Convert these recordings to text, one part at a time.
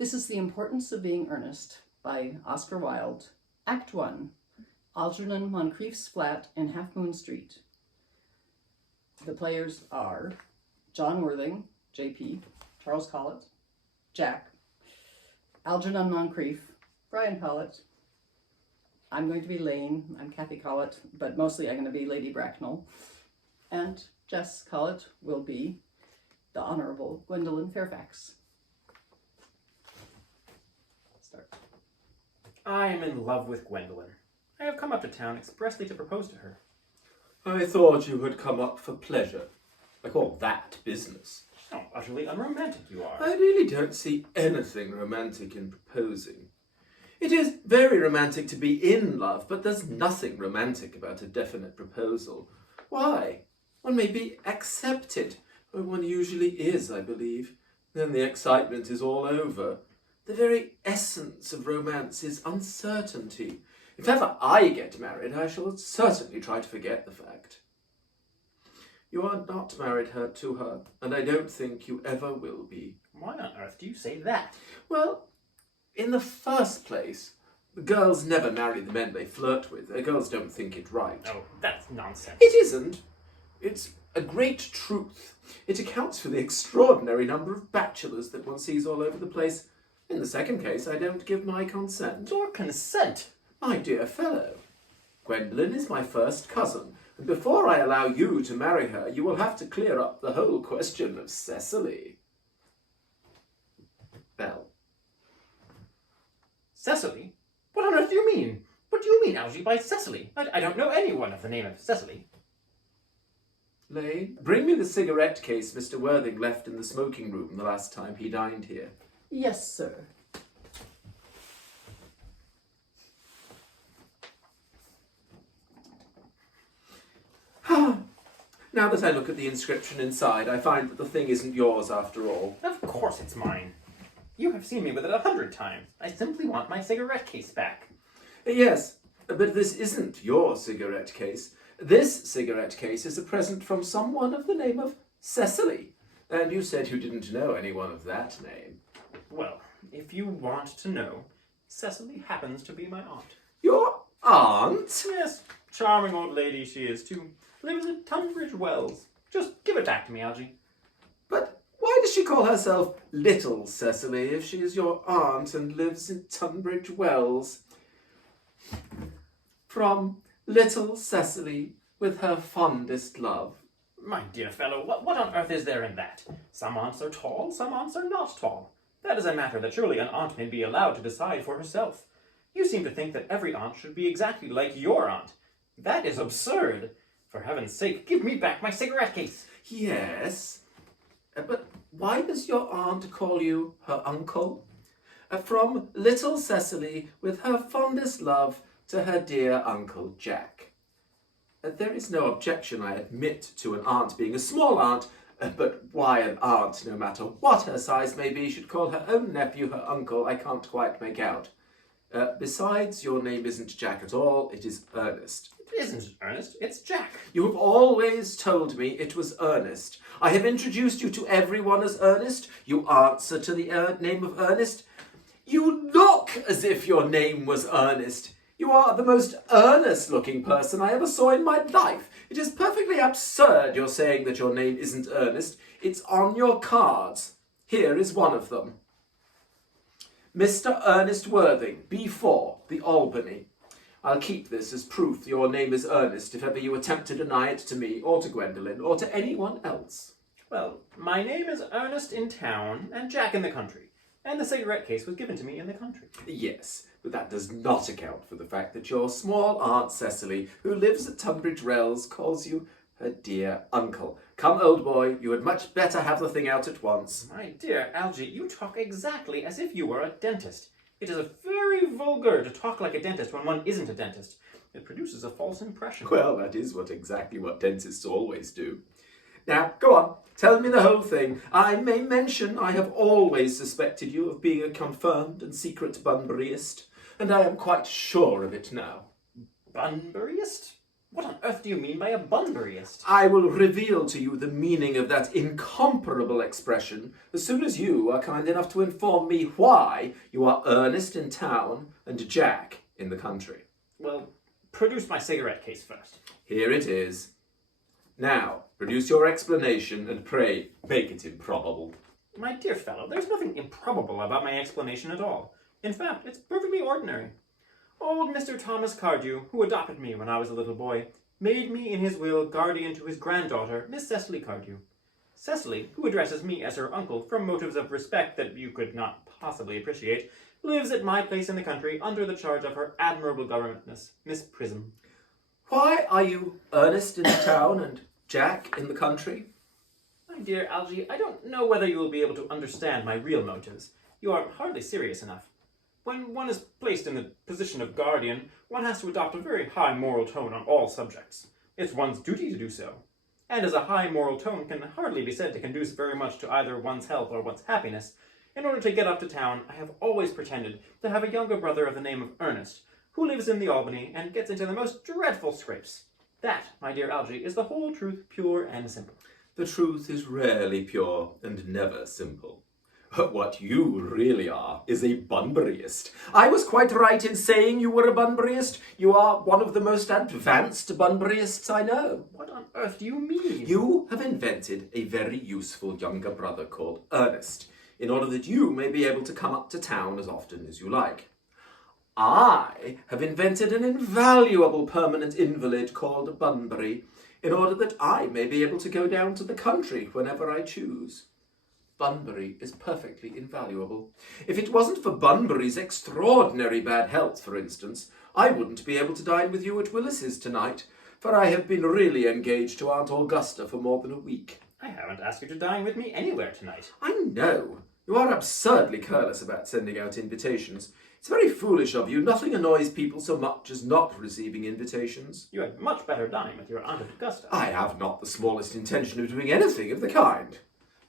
This is The Importance of Being Earnest by Oscar Wilde, Act 1, Algernon Moncrief's flat in Half Moon Street. The players are John Worthing, J.P., Charles Collett, Jack, Algernon Moncrief, Brian Collett. I'm going to be Lane, I'm Kathy Collett, but mostly I'm going to be Lady Bracknell. And Jess Collett will be the Honorable Gwendolyn Fairfax. Start. I am in love with Gwendolyn. I have come up to town expressly to propose to her. I thought you had come up for pleasure. I call that business. How utterly unromantic you are. I really don't see anything romantic in proposing. It is very romantic to be in love, but there's nothing romantic about a definite proposal. Why? One may be accepted, or one usually is, I believe. Then the excitement is all over. The very essence of romance is uncertainty. If ever I get married, I shall certainly try to forget the fact. You are not married to her, and I don't think you ever will be. Why on earth do you say that? Well, in the first place, girls never marry the men they flirt with. Girls don't think it right. Oh, that's nonsense. It isn't. It's a great truth. It accounts for the extraordinary number of bachelors that one sees all over the place. In the second case, I don't give my consent. Your consent? My dear fellow, Gwendolyn is my first cousin, and before I allow you to marry her, you will have to clear up the whole question of Cecily. Bell. Cecily? What on earth do you mean? What do you mean, Algy, by Cecily? I don't know anyone of the name of Cecily. Lane, bring me the cigarette case Mr. Worthing left in the smoking room the last time he dined here. Yes, sir. Now that I look at the inscription inside, I find that the thing isn't yours after all. Of course it's mine. You have seen me with it 100 times. I simply want my cigarette case back. Yes, but this isn't your cigarette case. This cigarette case is a present from someone of the name of Cecily. And you said you didn't know anyone of that name. Well, if you want to know, Cecily happens to be my aunt. Your aunt? Yes, charming old lady she is too. Lives at Tunbridge Wells. Just give it back to me, Algy. But why does she call herself Little Cecily if she is your aunt and lives in Tunbridge Wells? From Little Cecily with her fondest love. My dear fellow, what on earth is there in that? Some aunts are tall, some aunts are not tall. That is a matter that surely an aunt may be allowed to decide for herself. You seem to think that every aunt should be exactly like your aunt. That is absurd. For heaven's sake, give me back my cigarette case. Yes, but why does your aunt call you her uncle? From Little Cecily with her fondest love to her dear Uncle Jack. There is no objection, I admit, to an aunt being a small aunt, but why an aunt, no matter what her size may be, should call her own nephew her uncle, I can't quite make out. Besides, your name isn't Jack at all, it is Earnest. It isn't Ernest, it's Jack. You have always told me it was Earnest. I have introduced you to everyone as Earnest. You answer to the name of Earnest. You look as if your name was Ernest. You are the most earnest-looking person I ever saw in my life. It is perfectly absurd you're saying that your name isn't Ernest. It's on your cards. Here is one of them. Mr. Ernest Worthing, B4, the Albany. I'll keep this as proof your name is Ernest if ever you attempt to deny it to me or to Gwendolyn or to anyone else. Well, my name is Ernest in town and Jack in the country, and the cigarette case was given to me in the country. Yes, but that does not account for the fact that your small Aunt Cecily, who lives at Tunbridge Wells, calls you her dear uncle. Come, old boy, you had much better have the thing out at once. My dear Algy, you talk exactly as if you were a dentist. It is very vulgar to talk like a dentist when one isn't a dentist. It produces a false impression. Well, that is exactly what dentists always do. Now, go on, tell me the whole thing. I may mention I have always suspected you of being a confirmed and secret Bunburyist, and I am quite sure of it now. Bunburyist? What on earth do you mean by a Bunburyist? I will reveal to you the meaning of that incomparable expression as soon as you are kind enough to inform me why you are Ernest in town and Jack in the country. Well, produce my cigarette case first. Here it is. Now, produce your explanation and pray make it improbable. My dear fellow, there's nothing improbable about my explanation at all. In fact, it's perfectly ordinary. Old Mr. Thomas Cardew, who adopted me when I was a little boy, made me in his will guardian to his granddaughter, Miss Cecily Cardew. Cecily, who addresses me as her uncle from motives of respect that you could not possibly appreciate, lives at my place in the country under the charge of her admirable governess, Miss Prism. Why are you Ernest in town and Jack in the country? My dear Algy, I don't know whether you will be able to understand my real motives. You are hardly serious enough. When one is placed in the position of guardian, one has to adopt a very high moral tone on all subjects. It's one's duty to do so. And as a high moral tone can hardly be said to conduce very much to either one's health or one's happiness, in order to get up to town, I have always pretended to have a younger brother of the name of Earnest, who lives in the Albany and gets into the most dreadful scrapes. That, my dear Algy, is the whole truth, pure and simple. The truth is rarely pure and never simple. What you really are is a Bunburyist. I was quite right in saying you were a Bunburyist. You are one of the most advanced Bunburyists I know. What on earth do you mean? You have invented a very useful younger brother called Earnest, in order that you may be able to come up to town as often as you like. I have invented an invaluable permanent invalid called Bunbury, in order that I may be able to go down to the country whenever I choose. Bunbury is perfectly invaluable. If it wasn't for Bunbury's extraordinary bad health, for instance, I wouldn't be able to dine with you at Willis's tonight, for I have been really engaged to Aunt Augusta for more than a week. I haven't asked you to dine with me anywhere tonight. I know. You are absurdly careless about sending out invitations. It's very foolish of you. Nothing annoys people so much as not receiving invitations. You had much better dine with your Aunt Augusta. I have not the smallest intention of doing anything of the kind.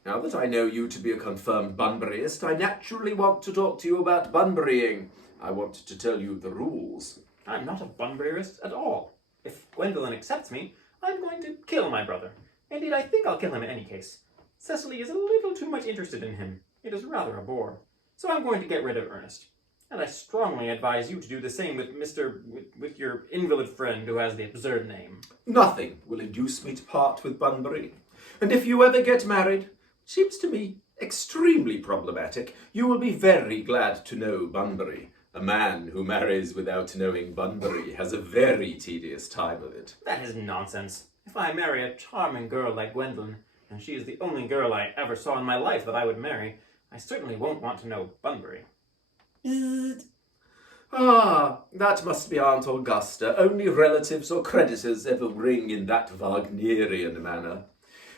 Now that I know you to be a confirmed Bunburyist, I naturally want to talk to you about Bunburying. I want to tell you the rules. I'm not a Bunburyist at all. If Gwendolen accepts me, I'm going to kill my brother. Indeed, I think I'll kill him in any case. Cecily is a little too much interested in him. It is rather a bore. So I'm going to get rid of Ernest. And I strongly advise you to do the same with your invalid friend who has the absurd name. Nothing will induce me to part with Bunbury. And if you ever get married, seems to me extremely problematic, you will be very glad to know Bunbury. A man who marries without knowing Bunbury has a very tedious time of it. That is nonsense. If I marry a charming girl like Gwendolen, and she is the only girl I ever saw in my life that I would marry, I certainly won't want to know Bunbury. Ah, that must be Aunt Augusta. Only relatives or creditors ever ring in that Wagnerian manner.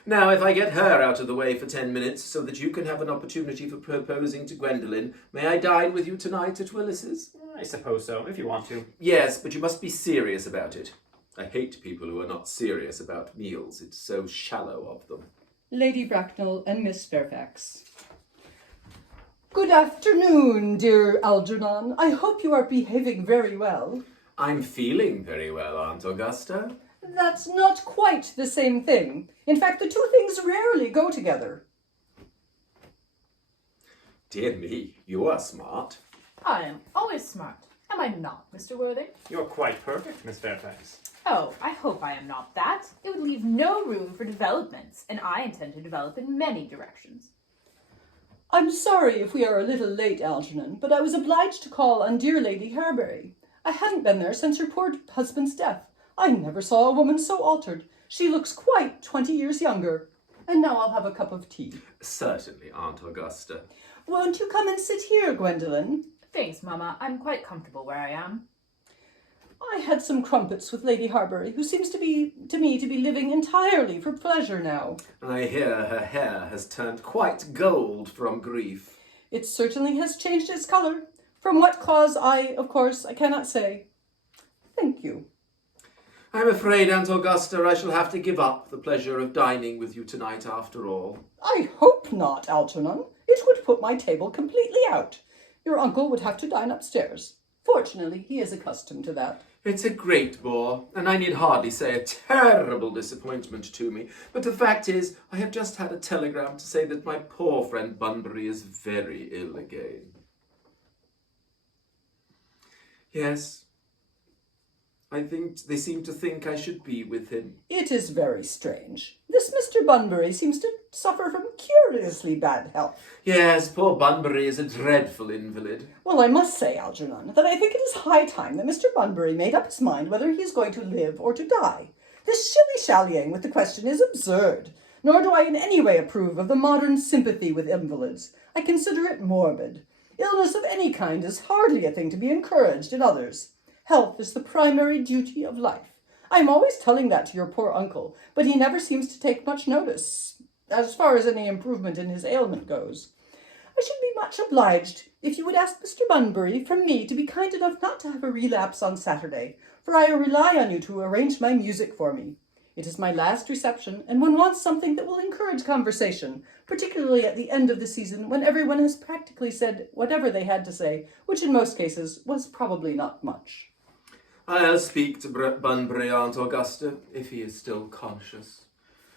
Now, if I get her out of the way for 10 minutes so that you can have an opportunity for proposing to Gwendolen, may I dine with you tonight at Willis's? I suppose so, if you want to. Yes, but you must be serious about it. I hate people who are not serious about meals. It's so shallow of them. Lady Bracknell and Miss Fairfax. Good afternoon, dear Algernon. I hope you are behaving very well. I'm feeling very well, Aunt Augusta. That's not quite the same thing. In fact, the two things rarely go together. Dear me, you are smart. I am always smart. Am I not, Mr. Worthing? You're quite perfect, Miss Fairfax. Oh, I hope I am not that. It would leave no room for developments, and I intend to develop in many directions. I'm sorry if we are a little late, Algernon, but I was obliged to call on dear Lady Harbury. I hadn't been there since her poor husband's death. I never saw a woman so altered. She looks quite 20 years younger. And now I'll have a cup of tea. Certainly, Aunt Augusta. Won't you come and sit here, Gwendolen? Thanks, Mamma. I'm quite comfortable where I am. I had some crumpets with Lady Harbury, who seems to me to be living entirely for pleasure now. I hear her hair has turned quite gold from grief. It certainly has changed its colour. From what cause I cannot say. Thank you. I'm afraid, Aunt Augusta, I shall have to give up the pleasure of dining with you tonight after all. I hope not, Algernon. It would put my table completely out. Your uncle would have to dine upstairs. Fortunately, he is accustomed to that. It's a great bore, and I need hardly say a terrible disappointment to me. But the fact is, I have just had a telegram to say that my poor friend Bunbury is very ill again. Yes, I think they seem to think I should be with him. It is very strange. This Mr. Bunbury seems to suffer from curiously bad health. Yes, poor Bunbury is a dreadful invalid. Well, I must say, Algernon, that I think it is high time that Mr. Bunbury made up his mind whether he is going to live or to die. This shilly-shallying with the question is absurd, nor do I in any way approve of the modern sympathy with invalids. I consider it morbid. Illness of any kind is hardly a thing to be encouraged in others. Health is the primary duty of life. I am always telling that to your poor uncle, but he never seems to take much notice, as far as any improvement in his ailment goes. I should be much obliged if you would ask Mr. Bunbury from me to be kind enough not to have a relapse on Saturday, for I rely on you to arrange my music for me. It is my last reception, and one wants something that will encourage conversation, particularly at the end of the season when everyone has practically said whatever they had to say, which in most cases was probably not much. I'll speak to Bunbury, Aunt Augusta, if he is still conscious.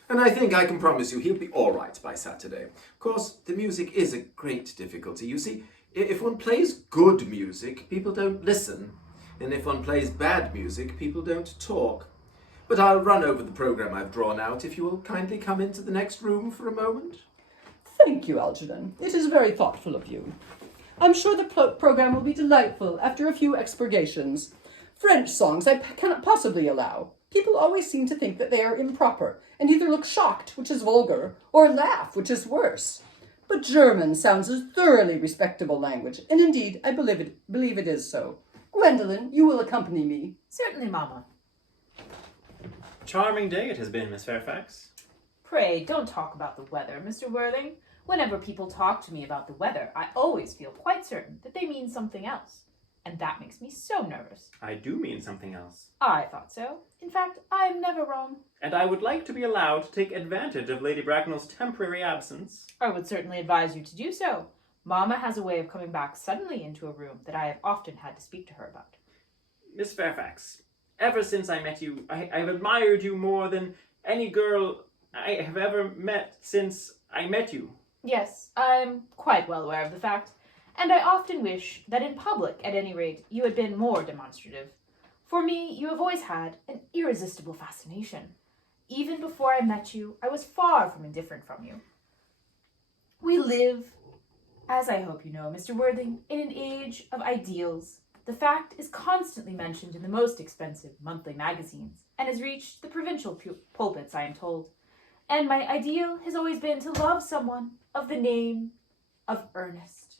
And I think I can promise you he'll be all right by Saturday. Of course, the music is a great difficulty. You see, if one plays good music, people don't listen. And if one plays bad music, people don't talk. But I'll run over the program I've drawn out if you will kindly come into the next room for a moment. Thank you, Algernon. It is very thoughtful of you. I'm sure the program will be delightful after a few expurgations. French songs I cannot possibly allow. People always seem to think that they are improper, and either look shocked, which is vulgar, or laugh, which is worse. But German sounds a thoroughly respectable language, and indeed I believe it is so. Gwendolen, you will accompany me. Certainly, Mamma. Charming day it has been, Miss Fairfax. Pray, don't talk about the weather, Mr. Worthing. Whenever people talk to me about the weather, I always feel quite certain that they mean something else. And that makes me so nervous. I do mean something else. I thought so. In fact, I am never wrong. And I would like to be allowed to take advantage of Lady Bracknell's temporary absence. I would certainly advise you to do so. Mamma has a way of coming back suddenly into a room that I have often had to speak to her about. Miss Fairfax, ever since I met you, I've admired you more than any girl I have ever met since I met you. Yes, I'm quite well aware of the fact. And I often wish that in public, at any rate, you had been more demonstrative. For me, you have always had an irresistible fascination. Even before I met you, I was far from indifferent from you. We live, as I hope you know, Mr. Worthing, in an age of ideals. The fact is constantly mentioned in the most expensive monthly magazines, and has reached the provincial pulpits, I am told. And my ideal has always been to love someone of the name of Earnest.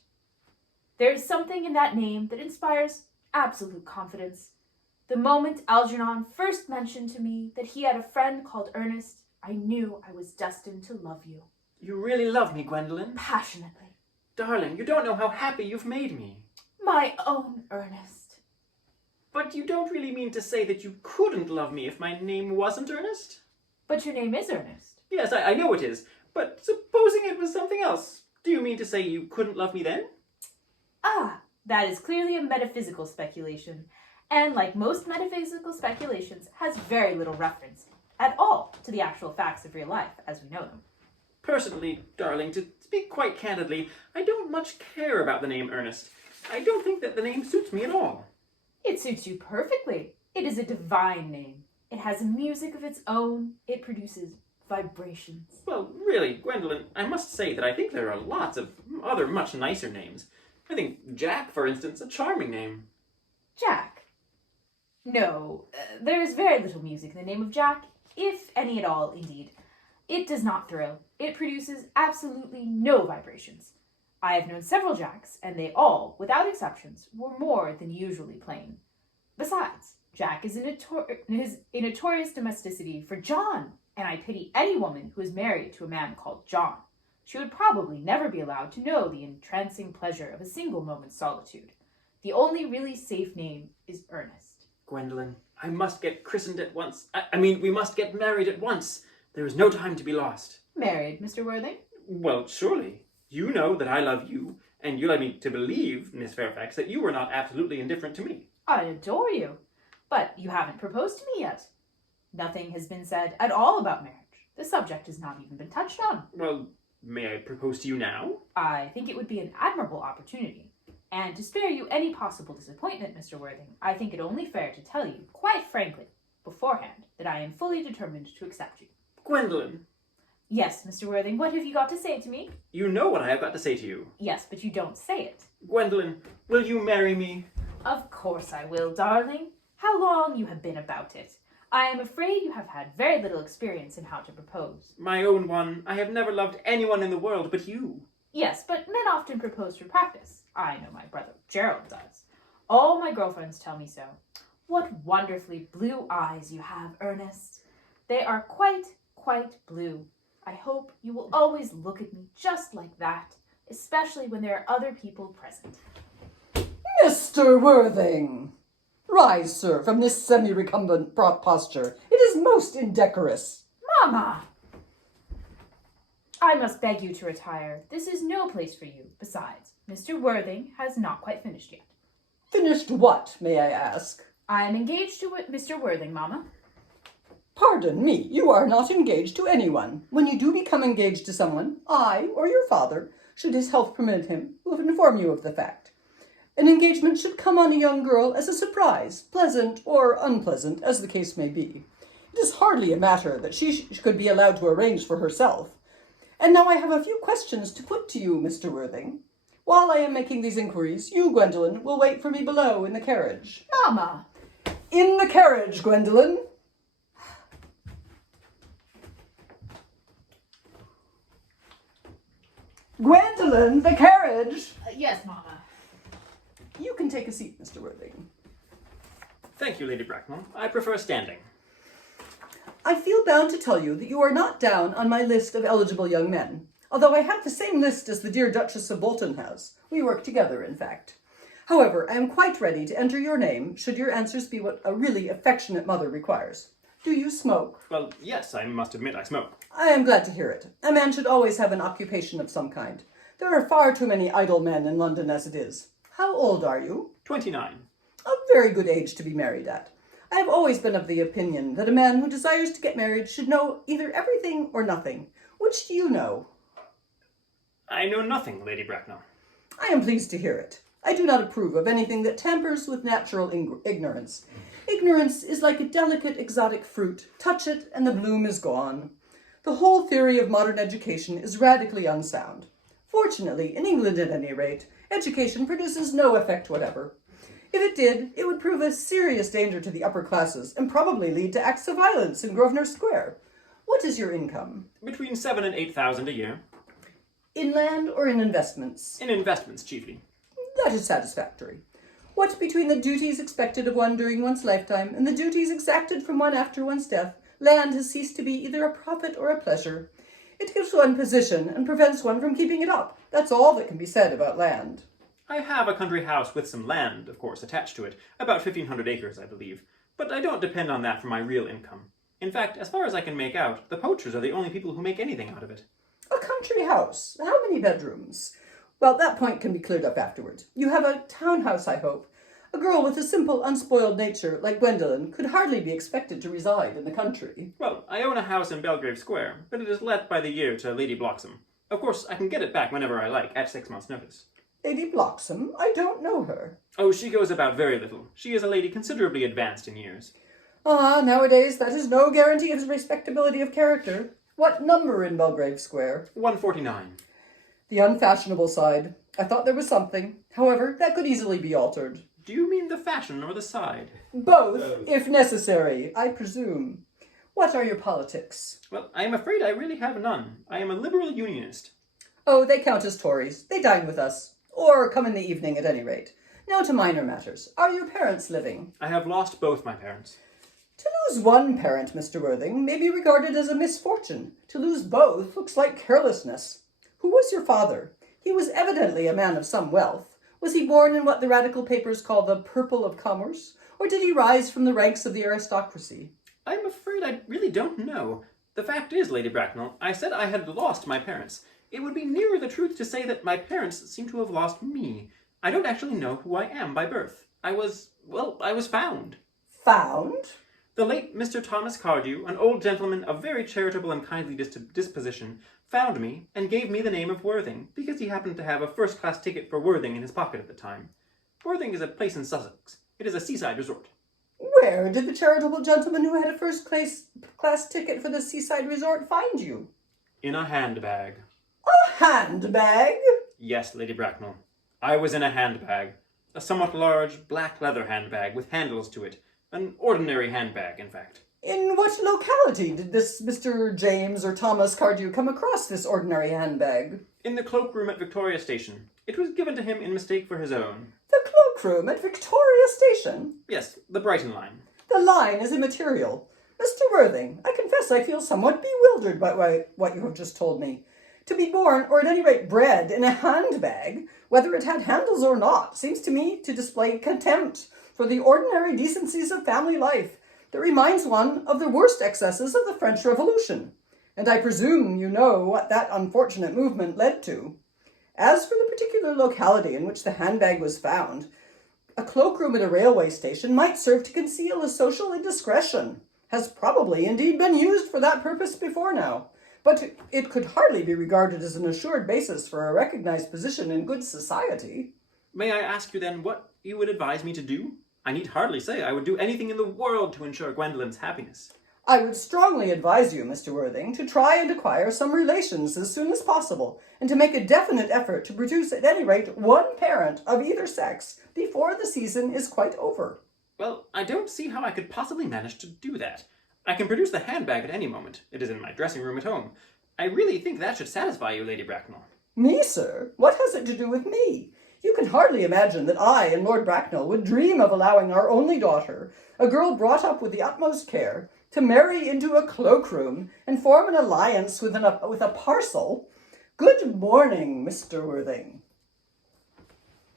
There is something in that name that inspires absolute confidence. The moment Algernon first mentioned to me that he had a friend called Earnest, I knew I was destined to love you. You really love me, Gwendolen? Passionately. Darling, you don't know how happy you've made me. My own Earnest. But you don't really mean to say that you couldn't love me if my name wasn't Earnest? But your name is Earnest. Yes, I know it is. But supposing it was something else, do you mean to say you couldn't love me then? Ah, that is clearly a metaphysical speculation, and like most metaphysical speculations, has very little reference at all to the actual facts of real life as we know them. Personally, darling, to speak quite candidly, I don't much care about the name Earnest. I don't think that the name suits me at all. It suits you perfectly. It is a divine name. It has a music of its own. It produces vibrations. Well, really, Gwendolen, I must say that I think there are lots of other much nicer names. I think Jack, for instance, a charming name. Jack? No, there is very little music in the name of Jack, if any at all, indeed. It does not thrill. It produces absolutely no vibrations. I have known several Jacks, and they all, without exceptions, were more than usually plain. Besides, Jack is a notorious domesticity for John, and I pity any woman who is married to a man called John. She would probably never be allowed to know the entrancing pleasure of a single moment's solitude. The only really safe name is Earnest. Gwendolen, I must get christened at once. We must get married at once. There is no time to be lost. Married, Mr. Worthing? Well, surely. You know that I love you, and you led me to believe, Miss Fairfax, that you were not absolutely indifferent to me. I adore you. But you haven't proposed to me yet. Nothing has been said at all about marriage. The subject has not even been touched on. Well, may I propose to you now? I think it would be an admirable opportunity. And to spare you any possible disappointment, Mr. Worthing, I think it only fair to tell you, quite frankly, beforehand, that I am fully determined to accept you. Gwendolen, Yes, Mr. Worthing, what have you got to say to me? you know what I have got to say to you. Yes, but you don't say it. Gwendolen, will you marry me? Of course I will, darling. How long you have been about it. I am afraid you have had very little experience in how to propose. My own one, I have never loved anyone in the world but you. Yes, but men often propose for practice. I know my brother Gerald does. All my girlfriends tell me so. What wonderfully blue eyes you have, Ernest. They are quite blue. I hope you will always look at me just like that, especially when there are other people present. Mr. Worthing! Rise, sir, from this semi-recumbent posture. It is most indecorous. Mama! I must beg you to retire. This is no place for you. Besides, Mr. Worthing has not quite finished yet. Finished what, may I ask? I am engaged to Mr. Worthing, Mama. Pardon me, you are not engaged to anyone. When you do become engaged to someone, I, or your father, should his health permit him, will inform you of the fact. An engagement should come on a young girl as a surprise, pleasant or unpleasant, as the case may be. It is hardly a matter that she could be allowed to arrange for herself. And now I have a few questions to put to you, Mr. Worthing. While I am making these inquiries, you, Gwendolen, will wait for me below in the carriage. Mama! In the carriage, Gwendolen! Gwendolen, the carriage! Yes, Mama. You can take a seat, Mr. Worthing. Thank you, Lady Bracknell. I prefer standing. I feel bound to tell you that you are not down on my list of eligible young men, although I have the same list as the dear Duchess of Bolton has. We work together, in fact. However, I am quite ready to enter your name, should your answers be what a really affectionate mother requires. Do you smoke? Well, yes, I must admit I smoke. I am glad to hear it. A man should always have an occupation of some kind. There are far too many idle men in London as it is. How old are you? 29. A very good age to be married at. I have always been of the opinion that a man who desires to get married should know either everything or nothing. Which do you know? I know nothing, Lady Bracknell. I am pleased to hear it. I do not approve of anything that tampers with natural ignorance. Ignorance is like a delicate exotic fruit. Touch it and the bloom is gone. The whole theory of modern education is radically unsound. Fortunately, in England at any rate, education produces no effect whatever. If it did, it would prove a serious danger to the upper classes and probably lead to acts of violence in Grosvenor Square. What is your income? Between 7,000 and 8,000 a year. In land or in investments? In investments, chiefly. That is satisfactory. What between the duties expected of one during one's lifetime and the duties exacted from one after one's death, land has ceased to be either a profit or a pleasure. It gives one position and prevents one from keeping it up. That's all that can be said about land. I have a country house with some land, of course, attached to it. About 1,500 acres, I believe. But I don't depend on that for my real income. In fact, as far as I can make out, the poachers are the only people who make anything out of it. A country house? How many bedrooms? Well, that point can be cleared up afterwards. You have a townhouse, I hope. A girl with a simple, unspoiled nature like Gwendolen could hardly be expected to reside in the country. Well, I own a house in Belgrave Square, but it is let by the year to Lady Bloxham. Of course, I can get it back whenever I like, at 6 months' notice. Lady Bloxham? I don't know her. Oh, she goes about very little. She is a lady considerably advanced in years. Ah, nowadays that is no guarantee of respectability of character. What number in Belgrave Square? 149. The unfashionable side. I thought there was something. However, that could easily be altered. Do you mean the fashion or the side? Both, if necessary, I presume. What are your politics? Well, I am afraid I really have none. I am a liberal unionist. Oh, they count as Tories. They dine with us. Or come in the evening at any rate. Now to minor matters. Are your parents living? I have lost both my parents. To lose one parent, Mr. Worthing, may be regarded as a misfortune. To lose both looks like carelessness. Who was your father? He was evidently a man of some wealth. Was he born in what the radical papers call the purple of commerce? Or did he rise from the ranks of the aristocracy? I'm afraid I really don't know. The fact is, Lady Bracknell, I said I had lost my parents. It would be nearer the truth to say that my parents seem to have lost me. I don't actually know who I am by birth. I was found. Found? The late Mr. Thomas Cardew, an old gentleman of very charitable and kindly disposition, found me and gave me the name of Worthing, because he happened to have a first-class ticket for Worthing in his pocket at the time. Worthing is a place in Sussex. It is a seaside resort. Where did the charitable gentleman who had a first-class ticket for the seaside resort find you? In a handbag. A handbag? Yes, Lady Bracknell. I was in a handbag. A somewhat large, black leather handbag with handles to it. An ordinary handbag, in fact. In what locality did this Mr. James or Thomas Cardew come across this ordinary handbag? In the cloakroom at Victoria Station. It was given to him in mistake for his own. The cloakroom at Victoria Station? Yes, the Brighton line. The line is immaterial. Mr. Worthing, I confess I feel somewhat bewildered by what you have just told me. To be born, or at any rate bred, in a handbag, whether it had handles or not, seems to me to display contempt for the ordinary decencies of family life that reminds one of the worst excesses of the French Revolution. And I presume you know what that unfortunate movement led to. As for the particular locality in which the handbag was found, a cloakroom at a railway station might serve to conceal a social indiscretion, has probably indeed been used for that purpose before now, but it could hardly be regarded as an assured basis for a recognized position in good society. May I ask you then what you would advise me to do? I need hardly say I would do anything in the world to ensure Gwendolyn's happiness. I would strongly advise you, Mr. Worthing, to try and acquire some relations as soon as possible, and to make a definite effort to produce at any rate one parent of either sex before the season is quite over. Well, I don't see how I could possibly manage to do that. I can produce the handbag at any moment. It is in my dressing room at home. I really think that should satisfy you, Lady Bracknell. Me, sir? What has it to do with me? You can hardly imagine that I and Lord Bracknell would dream of allowing our only daughter, a girl brought up with the utmost care, to marry into a cloakroom and form an alliance with a parcel. Good morning, Mr. Worthing.